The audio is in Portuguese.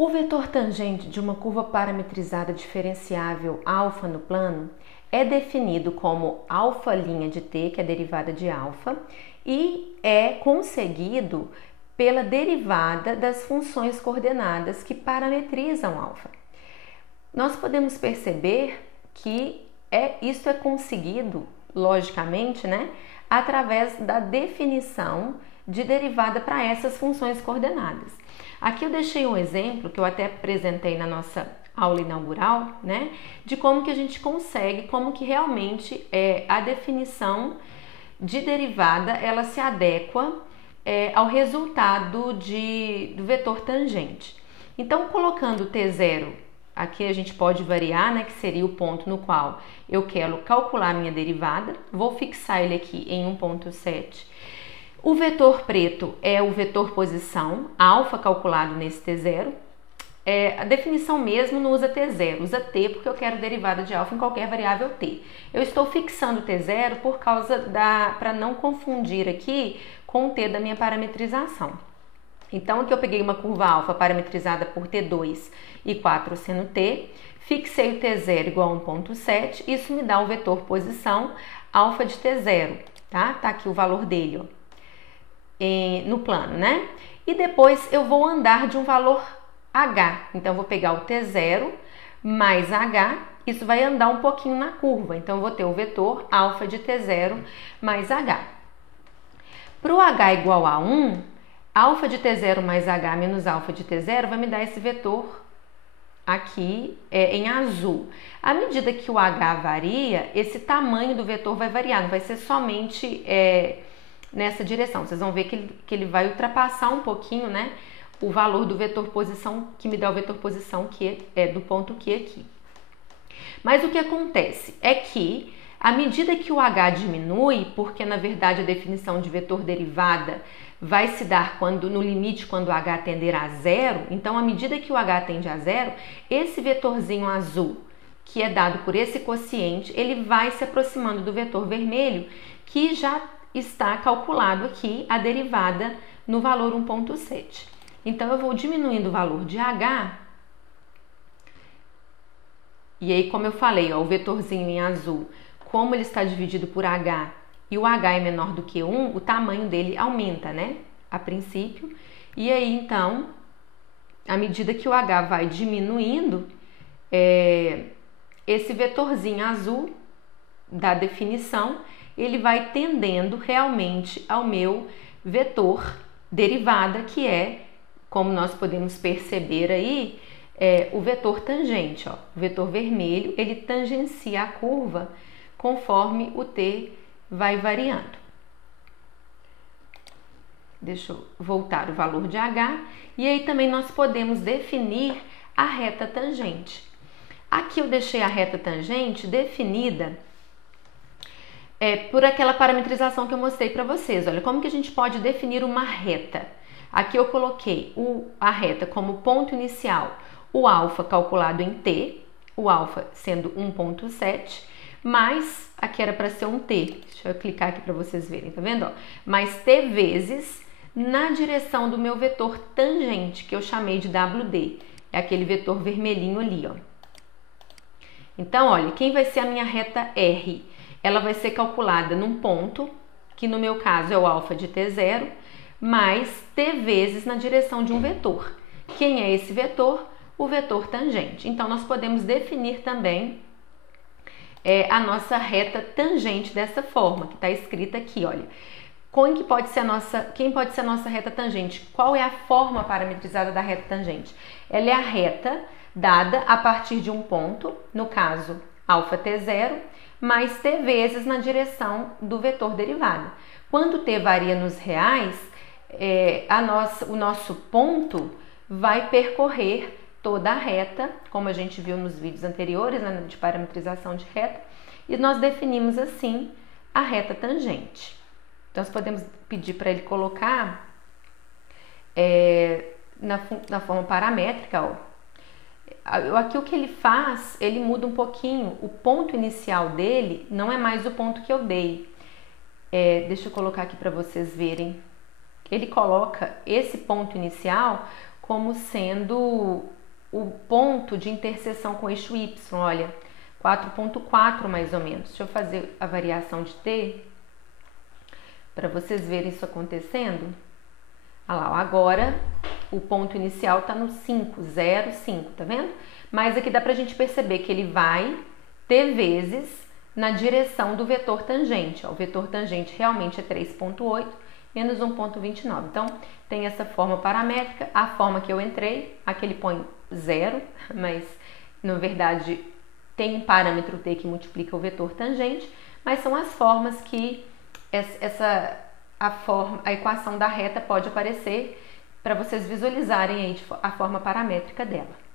O vetor tangente de uma curva parametrizada diferenciável alfa no plano é definido como alfa' de t, que é a derivada de alfa, e é conseguido pela derivada das funções coordenadas que parametrizam alfa. Nós podemos perceber que isso é conseguido, logicamente, através da definição de derivada para essas funções coordenadas. Aqui eu deixei um exemplo que eu até apresentei na nossa aula inaugural, de como que a gente consegue, como que realmente a definição de derivada ela se adequa ao resultado do vetor tangente. Então, colocando t0, aqui a gente pode variar, que seria o ponto no qual eu quero calcular a minha derivada, vou fixar ele aqui em 1,7. O vetor preto é o vetor posição, alfa calculado nesse t0. A definição mesmo não usa t0, usa t porque eu quero derivada de alfa em qualquer variável t. Eu estou fixando t0 por causa para não confundir aqui com o t da minha parametrização. Então, aqui eu peguei uma curva alfa parametrizada por t2 e 4 seno t, fixei o t0 igual a 1,7, isso me dá o vetor posição alfa de t0, tá? Tá aqui o valor dele, ó, no plano, E depois eu vou andar de um valor h, então eu vou pegar o t0 mais h, isso vai andar um pouquinho na curva, então eu vou ter o vetor alfa de t0 mais h. Para o h igual a 1, alfa de t0 mais h menos alfa de t0 vai me dar esse vetor aqui em azul. À medida que o h varia, esse tamanho do vetor vai variar, não vai ser somente nessa direção. Vocês vão ver que ele vai ultrapassar um pouquinho, o valor do vetor posição, que me dá o vetor posição que é do ponto Q aqui. Mas o que acontece é que, à medida que o h diminui, porque na verdade a definição de vetor derivada vai se dar no limite quando o h tender a zero, então à medida que o h tende a zero, esse vetorzinho azul, que é dado por esse quociente, ele vai se aproximando do vetor vermelho, que já está calculado aqui a derivada no valor 1,7. Então, eu vou diminuindo o valor de h, e aí, como eu falei, ó, o vetorzinho em azul, como ele está dividido por h e o h é menor do que 1, o tamanho dele aumenta, a princípio. E aí, então, à medida que o h vai diminuindo, esse vetorzinho azul da definição, ele vai tendendo realmente ao meu vetor derivada, que é, como nós podemos perceber aí, o vetor tangente. Ó. O vetor vermelho, ele tangencia a curva conforme o t vai variando. Deixa eu voltar o valor de h. E aí também nós podemos definir a reta tangente. Aqui eu deixei a reta tangente definida por aquela parametrização que eu mostrei para vocês. Olha, como que a gente pode definir uma reta? Aqui eu coloquei a reta como ponto inicial, o alfa calculado em t, o alfa sendo 1,7, mais, aqui era para ser um t, deixa eu clicar aqui para vocês verem, tá vendo? Ó? Mais t vezes na direção do meu vetor tangente, que eu chamei de WD, é aquele vetor vermelhinho ali, ó. Então, olha, quem vai ser a minha reta R? Ela vai ser calculada num ponto, que no meu caso é o alfa de t0, mais t vezes na direção de um vetor. Quem é esse vetor? O vetor tangente. Então, nós podemos definir também a nossa reta tangente dessa forma, que está escrita aqui, olha. Quem pode ser a nossa reta tangente? Qual é a forma parametrizada da reta tangente? Ela é a reta dada a partir de um ponto, no caso, alfa t0, mais t vezes na direção do vetor derivada. Quando t varia nos reais, o nosso ponto vai percorrer toda a reta, como a gente viu nos vídeos anteriores, de parametrização de reta, e nós definimos assim a reta tangente. Então, nós podemos pedir para ele colocar na forma paramétrica, ó. Aqui o que ele faz, ele muda um pouquinho, o ponto inicial dele não é mais o ponto que eu dei. Deixa eu colocar aqui para vocês verem. Ele coloca esse ponto inicial como sendo o ponto de interseção com o eixo Y, olha, 4,4 mais ou menos. Deixa eu fazer a variação de t para vocês verem isso acontecendo. Olha lá, agora o ponto inicial está no 5, 0, 5, tá vendo? Mas aqui dá pra gente perceber que ele vai t vezes na direção do vetor tangente. Ó, o vetor tangente realmente é 3,8 menos 1,29. Então, tem essa forma paramétrica, a forma que eu entrei, aqui ele põe 0, mas na verdade tem um parâmetro t que multiplica o vetor tangente, mas são as formas que a equação da reta pode aparecer para vocês visualizarem aí a forma paramétrica dela.